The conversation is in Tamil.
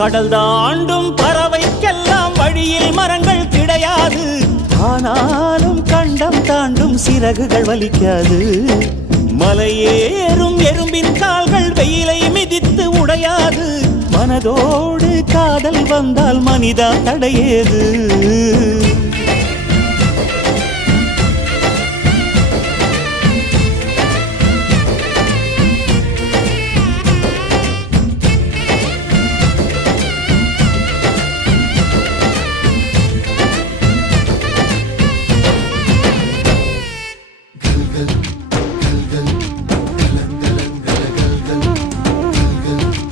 கடல் தாண்டும் பறவைக்கெல்லாம் வழியில் மரங்கள் கிடையாது. ஆனாலும் கண்டம் தாண்டும் சிறகுகள் வலிக்காது. மலையேறும் எறும்பின் கால்கள் வெயிலை மிதித்து உடையாது. மனதோடு காதல் வந்தால் மனிதா தடையேது.